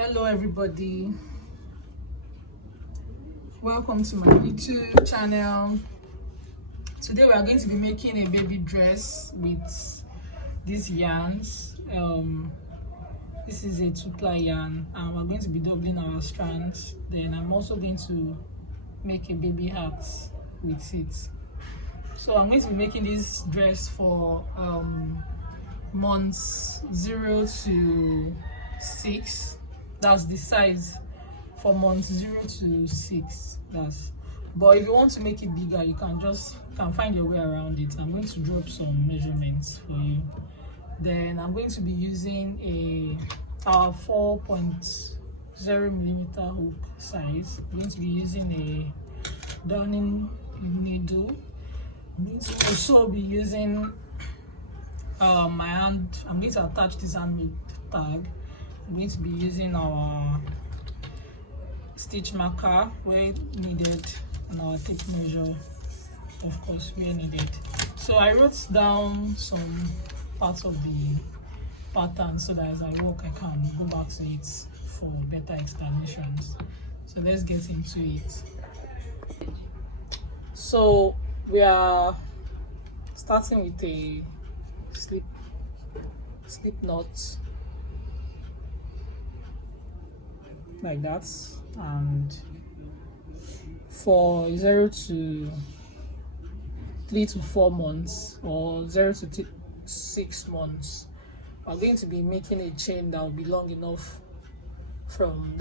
Hello everybody, welcome to my YouTube channel. Today we are going to be making a baby dress with these yarns. This is a 2-ply yarn and we're going to be doubling our strands. Then I'm also going to make a baby hat with it. So I'm going to be making this dress for months 0 to 6. That's the size for months 0 to 6. But if you want to make it bigger, you can find your way around it. I'm going to drop some measurements for you. Then I'm going to be using our 4.0mm hook size. I'm going to be using a darning needle. I'm going to also be using my hand. I'm going to attach this handmade tag. I'm going to be using our stitch marker where needed and our tape measure, of course, where needed. So I wrote down some parts of the pattern so that as I work I can go back to it for better explanations. So let's get into it. So we are starting with a slip knot like that, and for 0 to 3 to 4 months or 0 to 6 months, we're going to be making a chain that will be long enough from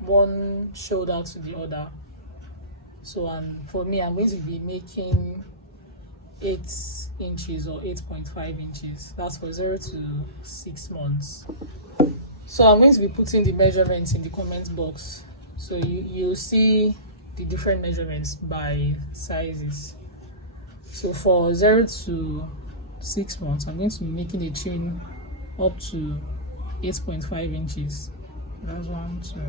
one shoulder to the other. So, and for me, I'm going to be making 8 inches or 8.5 inches. That's for 0 to 6 months. So I'm going to be putting the measurements in the comment box, so you'll see the different measurements by sizes. So for 0 to 6 months, I'm going to be making a chain up to 8.5 inches. That's 1, 2.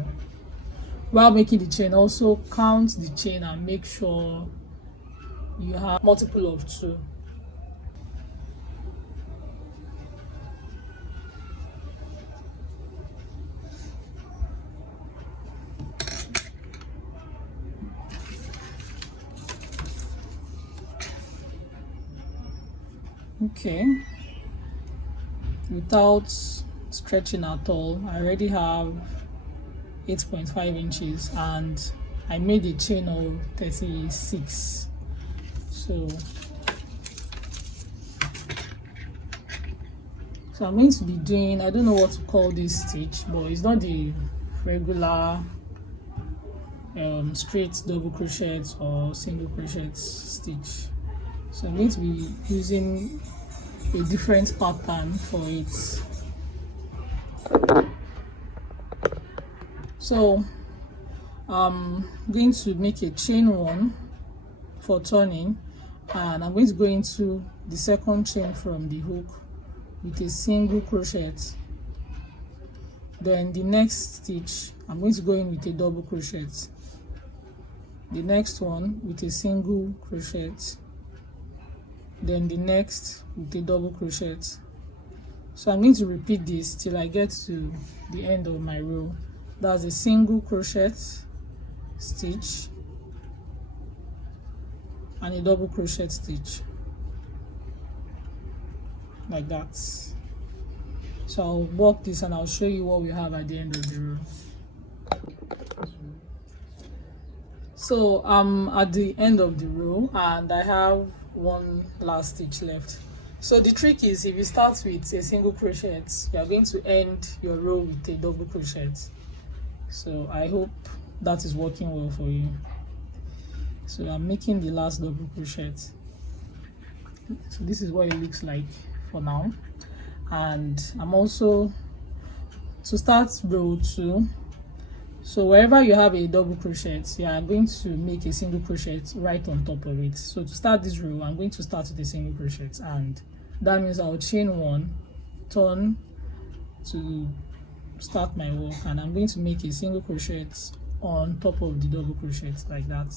While making the chain, also count the chain and make sure you have multiple of 2. Okay, without stretching at all, I already have 8.5 inches and I made a chain of 36. So I'm going to be doing, I don't know what to call this stitch, but it's not the regular straight double crochet or single crochet stitch. So I'm going to be using a different pattern for it. So I'm going to make a chain 1 for turning, and I'm going to go into the second chain from the hook with a single crochet. Then the next stitch, I'm going to go in with a double crochet. The next one with a single crochet. Then the next with a double crochet. So I'm going to repeat this till I get to the end of my row. That's a single crochet stitch and a double crochet stitch, like that. So I'll work this and I'll show you what we have at the end of the row. So I'm at the end of the row and I have one last stitch left. So the trick is, if you start with a single crochet, you are going to end your row with a double crochet. So I hope that is working well for you. So I'm making the last double crochet. So this is what it looks like for now. And I'm also, to start row 2, so wherever you have a double crochet, you are going to make a single crochet right on top of it. So to start this row, I'm going to start with a single crochet, and that means I'll chain 1, turn to start my work, and I'm going to make a single crochet on top of the double crochet, like that.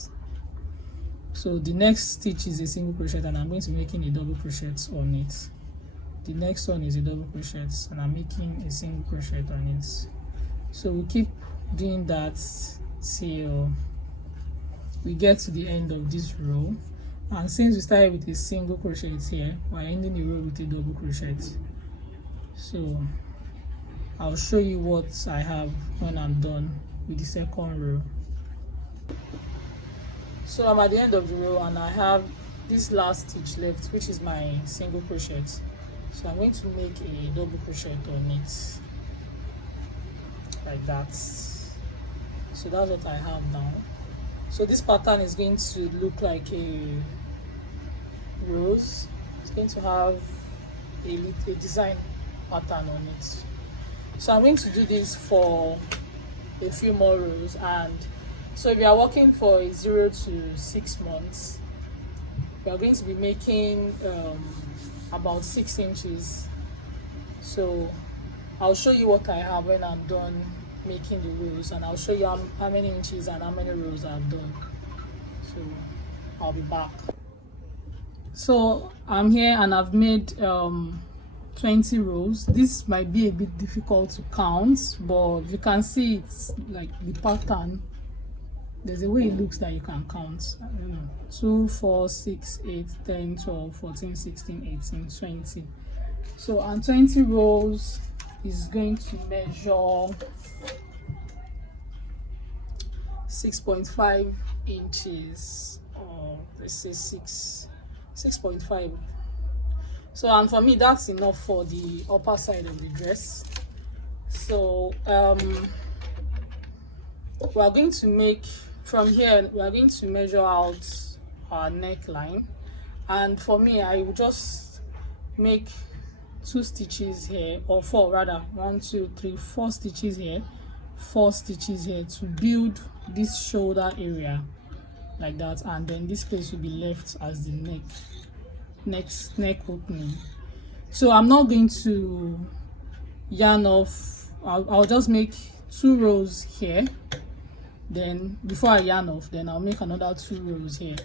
So the next stitch is a single crochet and I'm going to be making a double crochet on it. The next one is a double crochet and I'm making a single crochet on it. So we keep doing that till we get to the end of this row. And since we started with a single crochet here, we're ending the row with a double crochet. So I'll show you what I have when I'm done with the second row. So I'm at the end of the row and I have this last stitch left, which is my single crochet. So I'm going to make a double crochet on it like that. So that's what I have now. So this pattern is going to look like a rose. It's going to have a design pattern on it. So I'm going to do this for a few more rows. And so if you are working for a 0 to 6 months, we are going to be making about 6 inches. So I'll show you what I have when I'm done making the rows, and I'll show you how many inches and how many rows I've done. So I'll be back. So I'm here and I've made 20 rows. This might be a bit difficult to count, but you can see it's like the pattern. There's a way it looks that you can count. I don't know, 2, 4, 6, 8, 10, 12, 14, 16, 18, 20. So, and 20 rows is going to measure 6.5 inches, or let's say 6.5. So, and for me that's enough for the upper side of the dress. So we are going to make, from here we are going to measure out our neckline, and for me I will just make 2 stitches here, or 4 rather, 1 2 3 4 stitches here, 4 stitches here to build this shoulder area like that, and then this place will be left as the neck opening. So I'm not going to yarn off. I'll just make 2 rows here, then before I yarn off, then I'll make another 2 rows here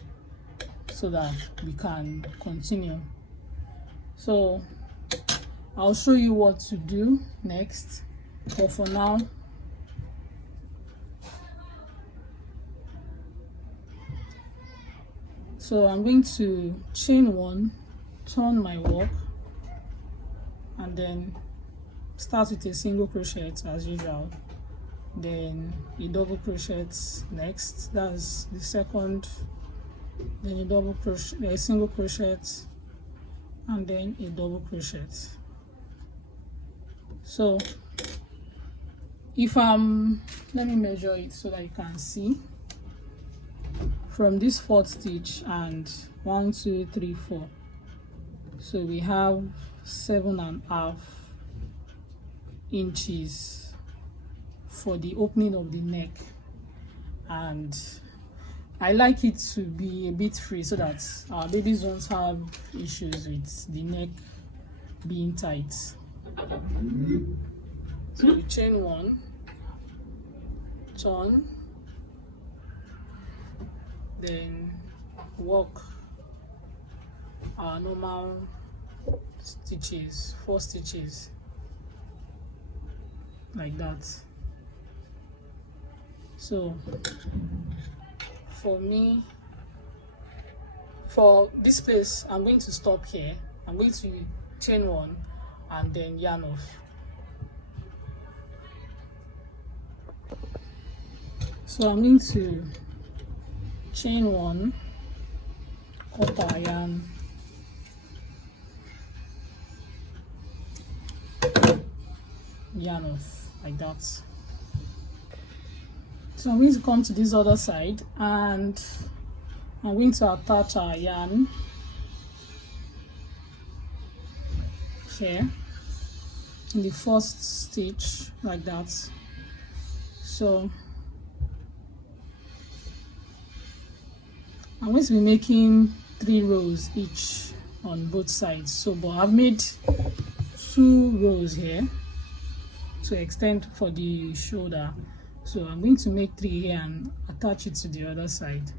so that we can continue. So I'll show you what to do next, but for now so I'm going to chain 1, turn my work, and then start with a single crochet as usual, then a double crochet next, that's the second, then a double crochet, a single crochet, and then a double crochet. So if let me measure it so that you can see. From this 4th stitch and 1 2 3 4, so we have 7.5 inches for the opening of the neck, and I like it to be a bit free so that our babies won't have issues with the neck being tight. So we chain 1, turn, then work our normal stitches, 4 stitches like that. So for me, for this place, I'm going to stop here. I'm going to chain 1 and then yarn off. So I'm going to chain 1, cut our yarn, yarn off like that. So I'm going to come to this other side and I'm going to attach our yarn here in the 1st stitch like that. So I'm going to be making 3 rows each on both sides. So but I've made 2 rows here to extend for the shoulder, so I'm going to make 3 here and attach it to the other side.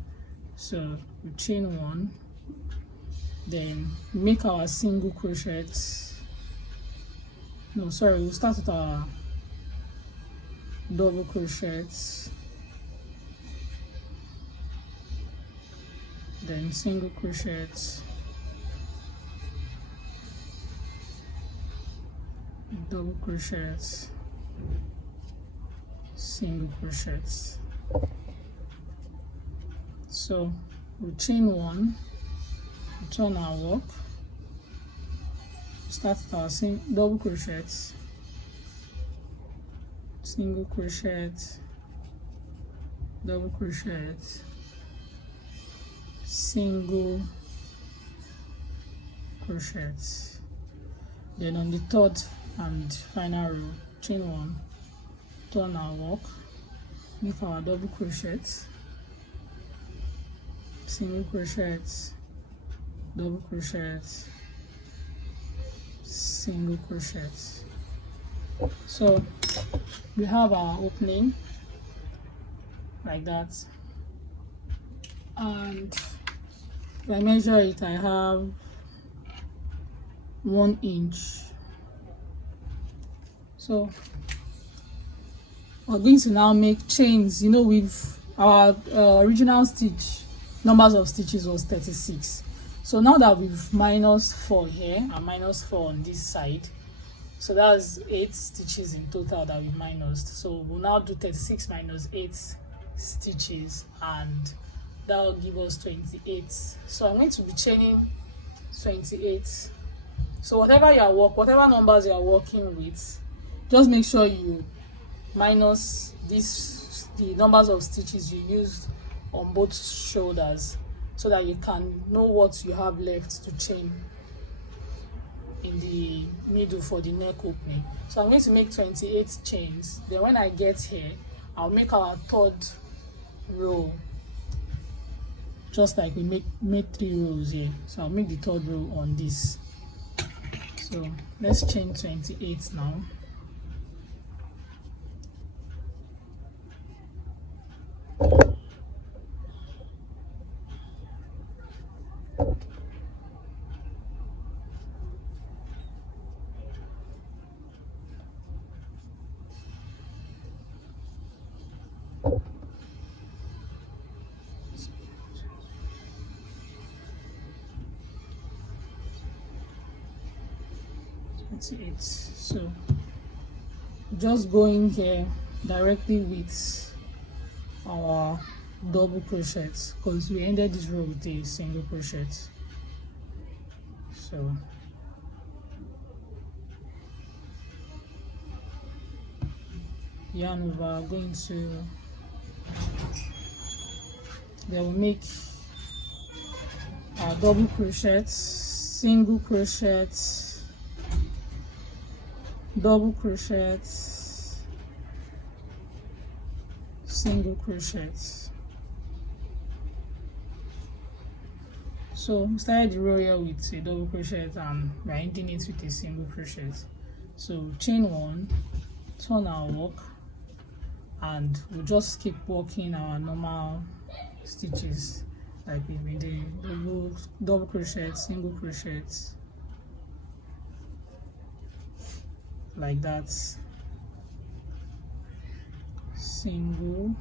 So we chain 1, then make our single crochet. No, sorry, we'll start with our double crochets, then single crochets, double crochets, single crochets. So we'll chain one, turn our work, start our double crochets, single crochet, double crochet, single crochet. Then on the third and final row, chain one, turn our work, make our double crochet, single crochet, double crochet, single crochet. So we have our opening like that, and if I measure it, I have 1 inch. So we're going to now make chains. You know, with our original stitch, numbers of stitches was 36. So now that we've -4 here and -4 on this side, so that's 8 stitches in total that we minused. So we'll now do 36 minus 8 stitches, and that will give us 28. So I'm going to be chaining 28. So whatever numbers you are working with, just make sure you minus the numbers of stitches you used on both shoulders, so that you can know what you have left to chain in the middle for the neck opening. So I'm going to make 28 chains. Then when I get here, I'll make our third row, just like we made 3 rows here. So I'll make the third row on this. So let's chain 28 now. So just go in here directly with our double crochet, because we ended this row with a single crochet. So yarn over, going to, then we'll make our double crochet, single crochet, double crochet, single crochet. So we started the row here with a double crochet and we're ending it with a single crochet. So chain one, turn our work, and we'll just keep working our normal stitches like we made the double crochet, single crochet, like that, single.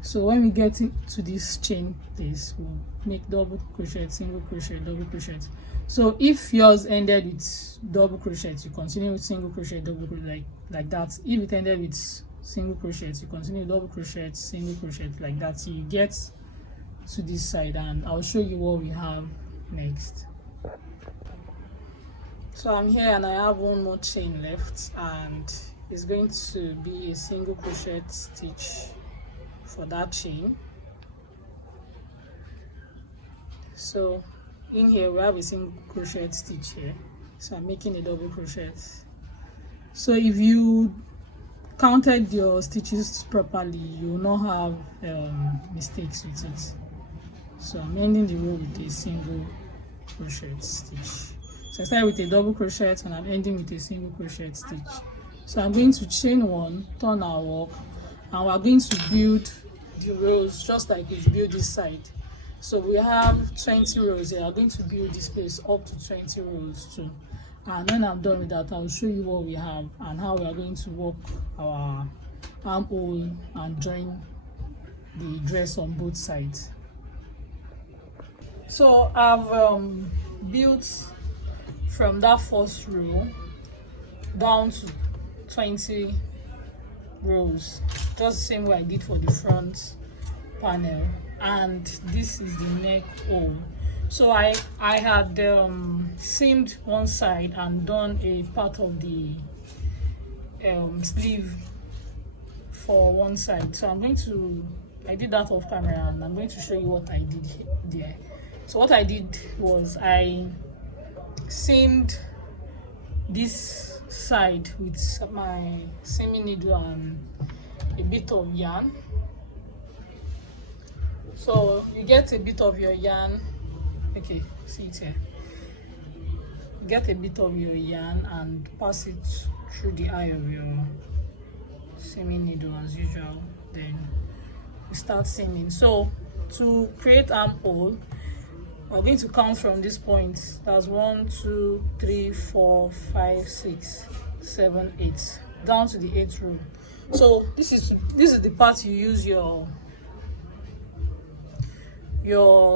So when we get to this chain place, we'll make double crochet, single crochet, double crochet. So if yours ended with double crochet, you continue with single crochet, double crochet, like that. If it ended with single crochet, you continue double crochet, single crochet, like that, till you get to this side, and I'll show you what we have next. So I'm here and I have one more chain left, and it's going to be a single crochet stitch for that chain. So in here we have a single crochet stitch here, so I'm making a double crochet. So if you counted your stitches properly, you will not have mistakes with it. So I'm ending the row with a single crochet stitch. So I started with a double crochet and I'm ending with a single crochet stitch. So I'm going to chain one, turn our work, and we're going to build the rows just like we built this side. So we have 20 rows here. I'm going to build this place up to 20 rows too. And when I'm done with that, I'll show you what we have and how we are going to work our armhole and join the dress on both sides. So I've built from that first row down to 20 rows, just the same way I did for the front panel. And this is the neck hole. So I had seamed one side and done a part of the sleeve for one side. So I did that off camera, and I'm going to show you what I did there. So what I did was I seamed this side with my seaming needle and a bit of yarn. So you get a bit of your yarn. Okay, see it here. Get a bit of your yarn and pass it through the eye of your seaming needle as usual. Then you start seaming. So to create armhole, we're going to count from this point. That's 1, 2, 3, 4, 5, 6, 7, 8, down to the 8th row. So this is the part you use your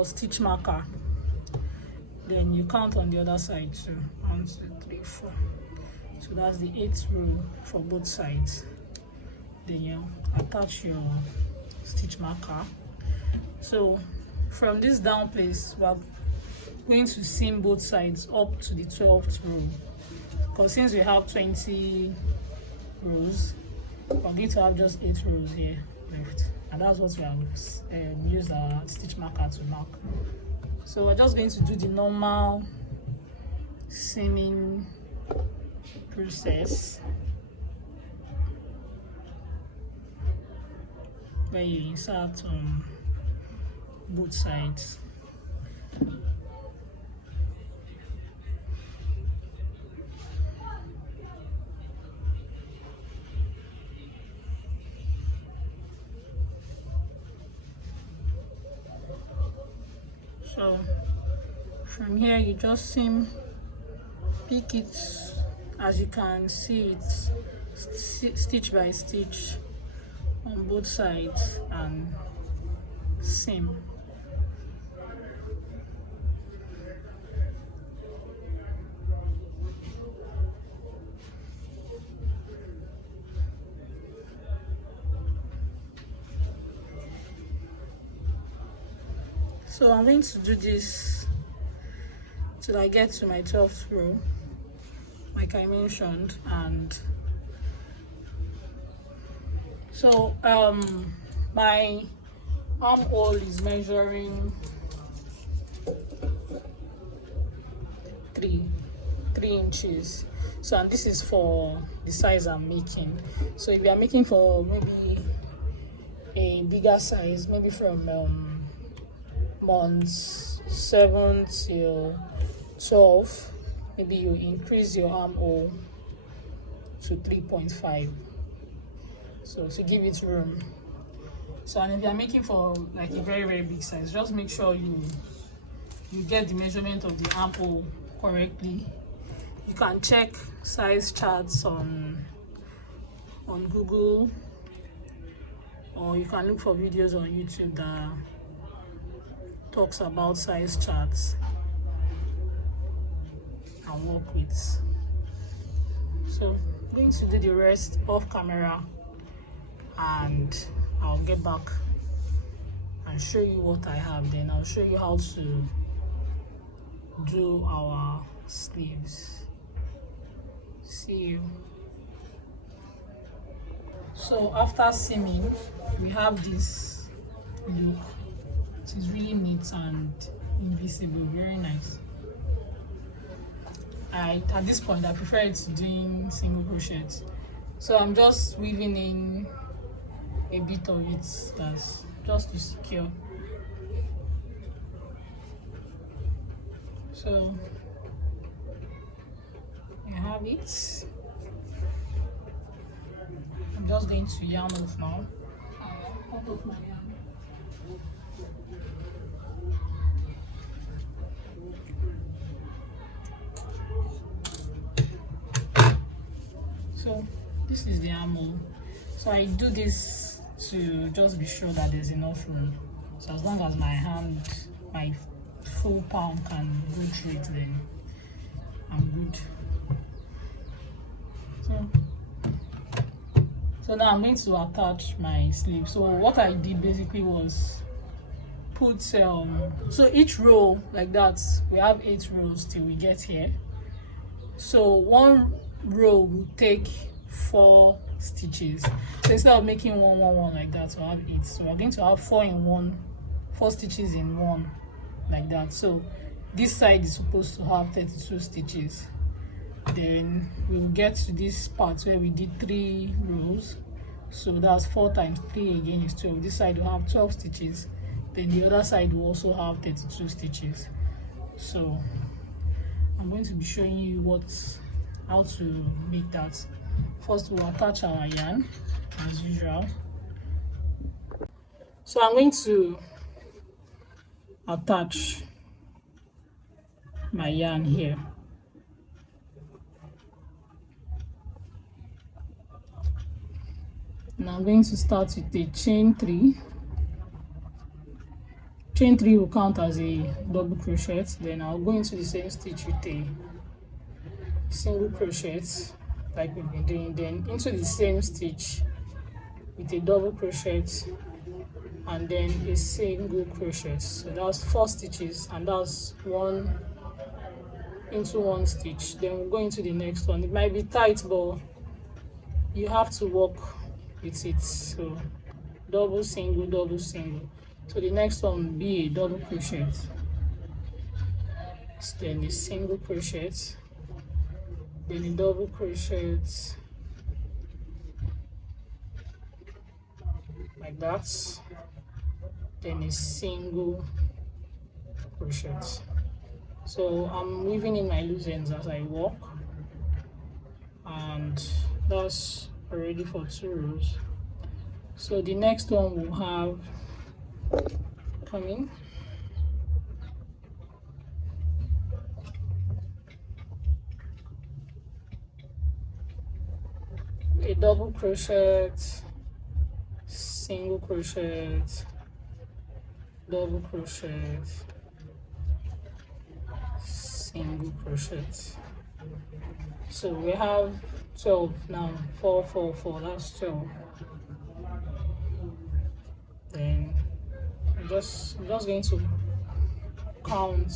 stitch marker. Then you count on the other side too. 1, 2, 3, 4. So that's the 8th row for both sides. Then you attach your stitch marker. So from this down place, we're going to seam both sides up to the 12th row. Because since we have 20 rows, we're going to have just 8 rows here left. And that's what we have used our stitch marker to mark. So we're just going to do the normal seaming process where you insert on both sides. So from here you just seam, pick it as you can see it, stitch by stitch on both sides and seam. So I'm going to do this till I get to my 12th row, like I mentioned. And so my armhole is measuring 3 inches. So, and this is for the size I'm making. So if you are making for maybe a bigger size, maybe from months 7 till 12, maybe you increase your armhole to 3.5, so to give it room. So, and if you're making for like a very, very big size, just make sure you get the measurement of the armhole correctly. You can check size charts on Google, or you can look for videos on YouTube that talks about size charts and work with. So I'm going to do the rest off camera, and I'll get back and show you what I have. Then I'll show you how to do our sleeves. See you. So after seaming, we have this look. It is really neat and invisible, very nice. At this point I prefer it to doing single crochet, so I'm just weaving in a bit of it, that's just to secure. So I have it. I'm just going to yarn off now. Cut off my yarn. So this is the armhole. So I do this to just be sure that there's enough room. So as long as my full palm can go through it, then I'm good. So now I'm going to attach my sleeve. So what I did basically was put so each row like that, we have 8 rows till we get here. So one row will take 4 stitches. So instead of making 1 1 1 like that, we'll have 8. So we're going to have 4 stitches in one like that. So this side is supposed to have 32 stitches. Then we'll get to this part where we did 3 rows. So that's 4 times 3 again is 12. This side will have 12 stitches. Then the other side will also have 32 stitches. So I'm going to be showing you how to make that. First, we'll attach our yarn as usual. So I'm going to attach my yarn here. And I'm going to start with a chain 3. Chain 3 will count as a double crochet. Then I'll go into the same stitch with a single crochet like we've been doing, then into the same stitch with a double crochet and then a single crochet. So that's 4 stitches, and that's 1 into 1 stitch. Then we'll go into the next one. It might be tight, but you have to work with it. So double, single, double, single. So the next one will be a double crochet, then a single crochet, then a double crochet like that, then a single crochet. So I'm weaving in my loose ends as I walk, and that's already for 2 rows. So the next one will have coming a double crochet, single crochet, double crochet, single crochet. So we have 12 now. 4 4 4, that's 12. Then I'm just going to count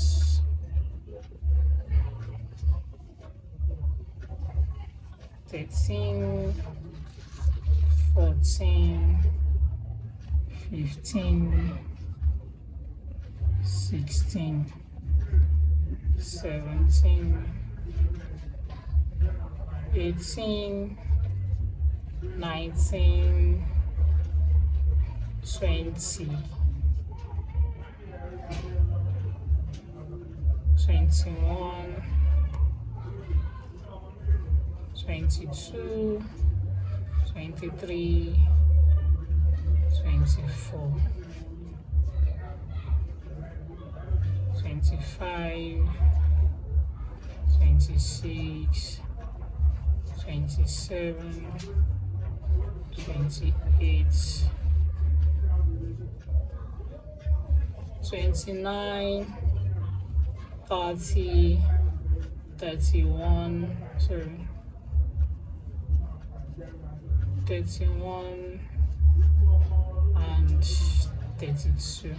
13, 14, 15, 16, 17, 18, 19, 20, 21, 22, 23, 24, 25, 26, 27, 28, 29, 30, 31, 31 and 32.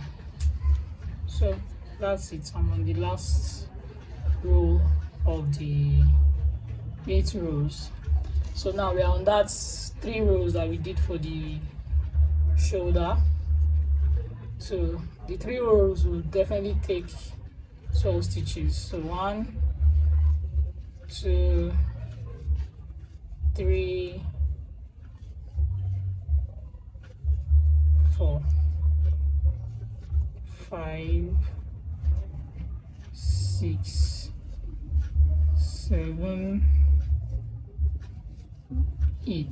So that's it. I'm on the last row of the 8 rows. So now we are on that 3 rows that we did for the shoulder. So the 3 rows will definitely take 12 stitches. So 1, 2, 3, 4, 5, 6, 7, 8.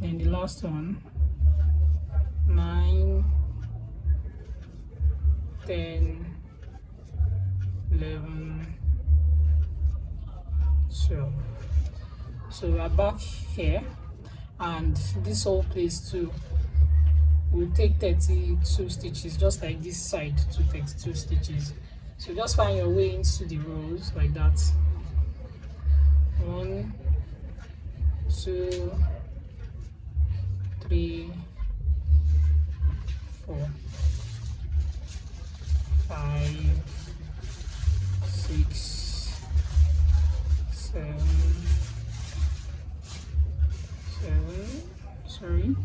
Then the last one, 9, 10, 11, 12. So we are back here, and this whole place too will take 32 stitches, just like this side to 32 stitches. So just find your way into the rows like that. 1, 2, 3, 4, 5, 6, 7, sorry.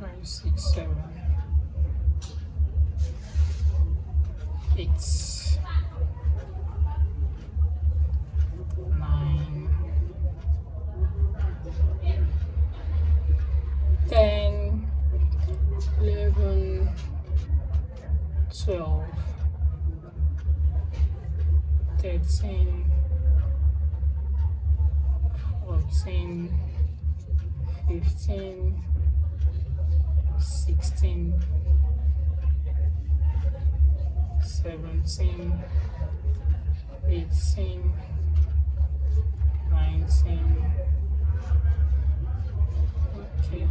5, 6, 7, 8, 9, 10, 11, 12, 13, 14, 15, 16, 17, 18, 19. Okay, I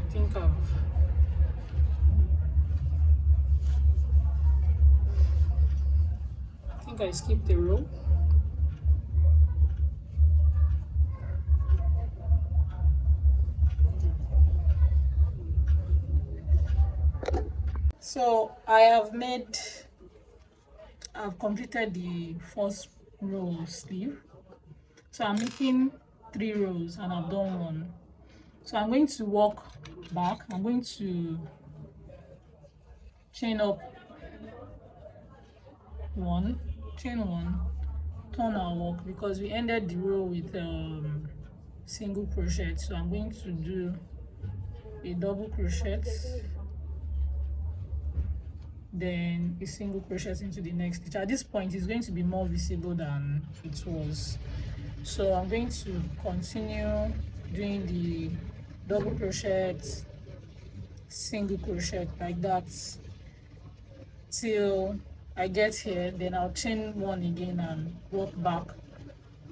think I skipped a row. So I've completed the first row sleeve. So I'm making 3 rows and I've done 1. So I'm going to walk back. I'm going to chain up 1, chain 1, turn and walk, because we ended the row with single crochet. So I'm going to do a double crochet, then a single crochet into the next stitch. At this point it's going to be more visible than it was, so I'm going to continue doing the double crochet, single crochet like that till I get here. Then I'll chain 1 again and walk back,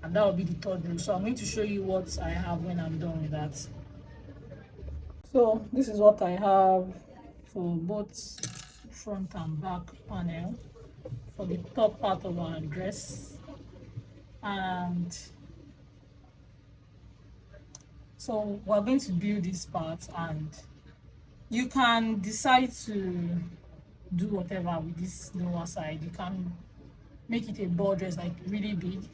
and that will be the 3rd row. So I'm going to show you what I have when I'm done with that. So this is what I have for both front and back panel for the top part of our dress. And so we're going to build this part, and you can decide to do whatever with this lower side. You can make it a ball dress, like really big,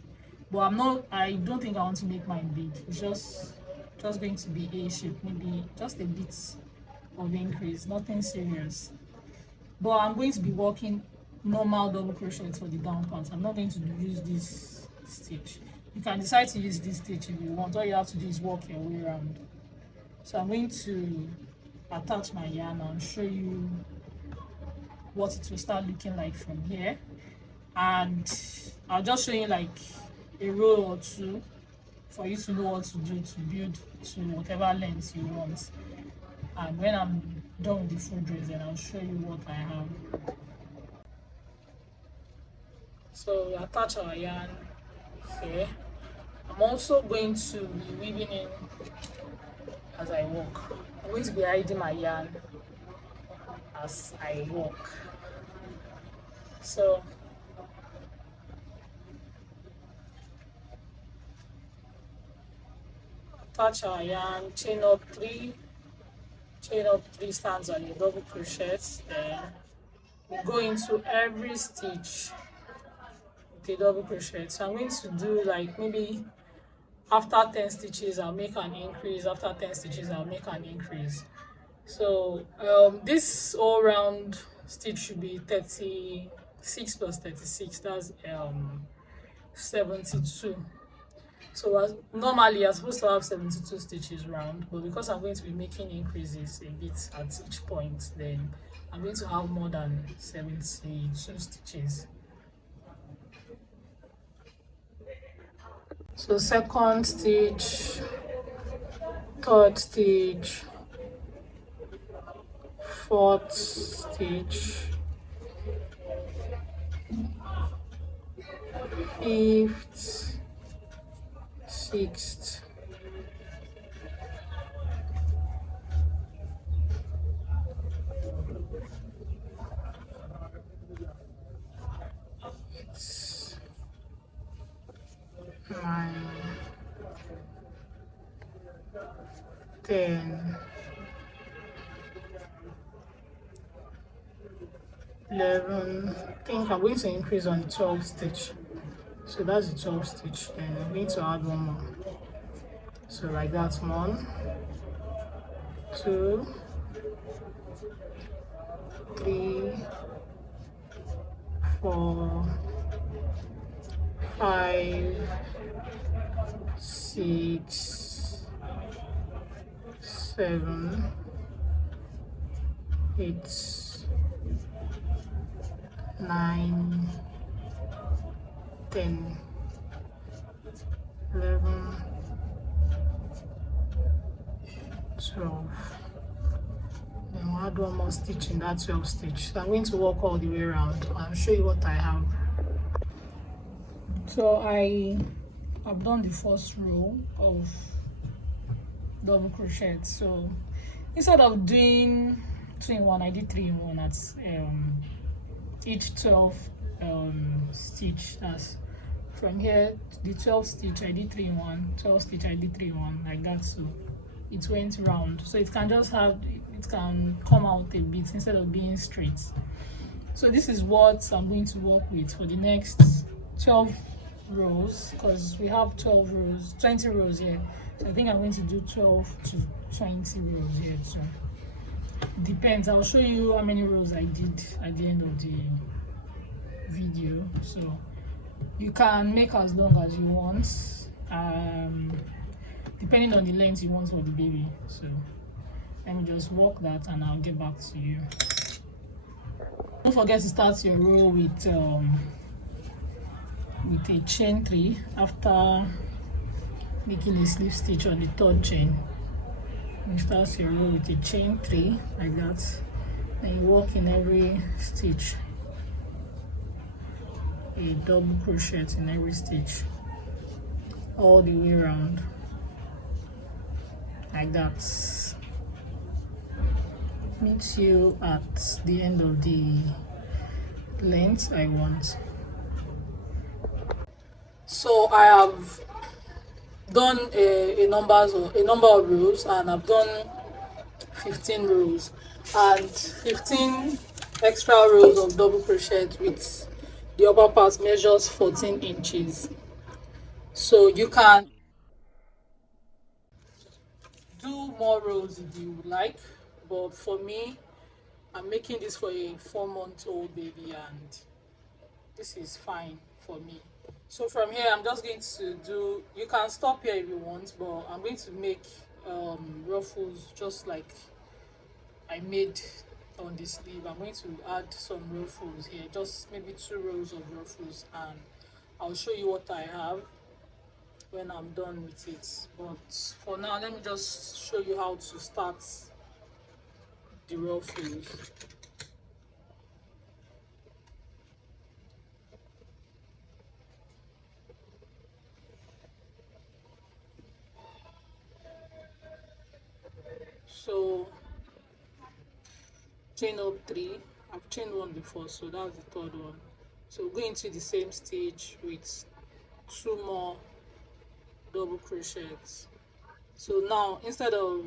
but I don't think I want to make mine big. It's just going to be A shape, maybe just a bit of increase, nothing serious. But I'm going to be working normal double crochet for the down part. I'm not going to use this stitch. You can decide to use this stitch if you want. All you have to do is work your way around. So I'm going to attach my yarn and show you what it will start looking like from here, and I'll just show you like a row or 2 for you to know what to do to build to whatever length you want. And when I'm done with the full dress, then I'll show you what I have. So we attach our yarn here. I'm also going to be weaving in as I walk. I'm going to be hiding my yarn as I walk. So attach our yarn, chain up 3 stands on a double crochet, then we go into every stitch with a double crochet. So I'm going to do like maybe after 10 stitches I'll make an increase, after 10 stitches I'll make an increase. So this all round stitch should be 36 plus 36, that's 72. So normally you're supposed to have 72 stitches round, but because I'm going to be making increases a bit at each point, then I'm going to have more than 72 stitches. So 2nd stitch, 3rd stitch, 4th stitch, 5th, 6th, 9, 10, 11. I think I'm going to increase on the 12th stitch. So that's the 12th stitch. Then I'm going to add one more. So like that, 1, 2, 3, 4, 5, 6, 7, 8, 9, 10, 11, 12. Then we'll add one more stitch in that 12th stitch. So I'm going to walk all the way around. I'll show you what I have. So I've done the first row of double crochet. So instead of doing 2-in-1, I did 3-in-1 at each 12 stitch. That's from here to the 12th stitch I did 3-in-1, 12th stitch I did 3-in-1, like that. So it went round, so it can just have, it can come out a bit instead of being straight. So this is what I'm going to work with for the next 12 rows, because we have 12 rows, 20 rows here. So I think I'm going to do 12 to 20 rows here too. Depends. I'll show you how many rows I did at the end of the video. So you can make as long as you want, depending on the length you want for the baby. So let me just work that and I'll get back to you. Don't forget to start your row with a chain 3 after making a slip stitch on the 3rd chain. You start your row with a chain 3 like that, then you work in every stitch a double crochet in every stitch all the way around like that. Meet you at the end of the length I want. So I have done a number of rows, and I've done 15 rows and 15 extra rows of double crochet with the upper part measures 14 inches. So you can do more rows if you would like, but for me, I'm making this for a 4-month-old baby and this is fine for me. So from here I'm just going to do, you can stop here if you want, but I'm going to make ruffles just like I made on the sleeve. I'm going to add some ruffles here, just maybe 2 rows of ruffles, and I'll show you what I have when I'm done with it. But for now, let me just show you how to start the ruffles. So chain up 3. I've chained 1 before, so that's the 3rd one. So go into the same stitch with 2 more double crochets. So now instead of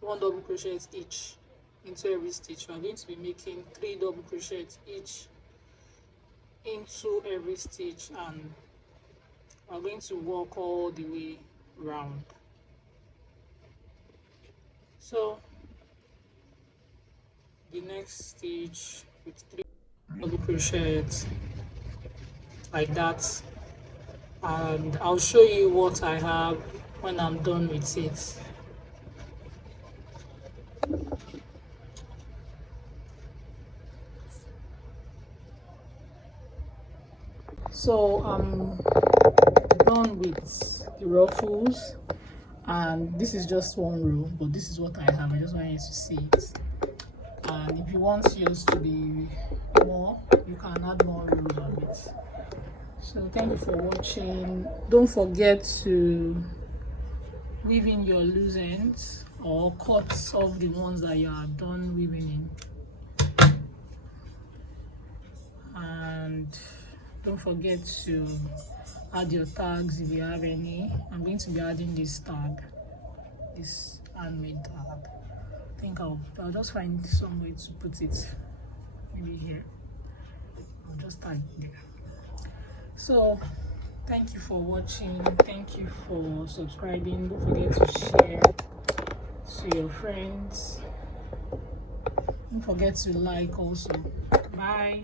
1 double crochet each into every stitch, we're going to be making 3 double crochets each into every stitch, and we're going to work all the way round. So the next stitch with 3 double crochets like that, and I'll show you what I have when I'm done with it. So I'm done with the ruffles, and this is just 1 row, but this is what I have. I just want you to see it. and if you want yours to be more, you can add more rows of it. So thank you for watching. Don't forget to weave in your loose ends or cut off the ones that you are done weaving in, and don't forget to add your tags if you have any. I'm going to be adding this tag, this handmade tag. I think I'll just find some way to put it, maybe here. I'll just tag it there. So thank you for watching. Thank you for subscribing. Don't forget to share to your friends. Don't forget to like also. Bye.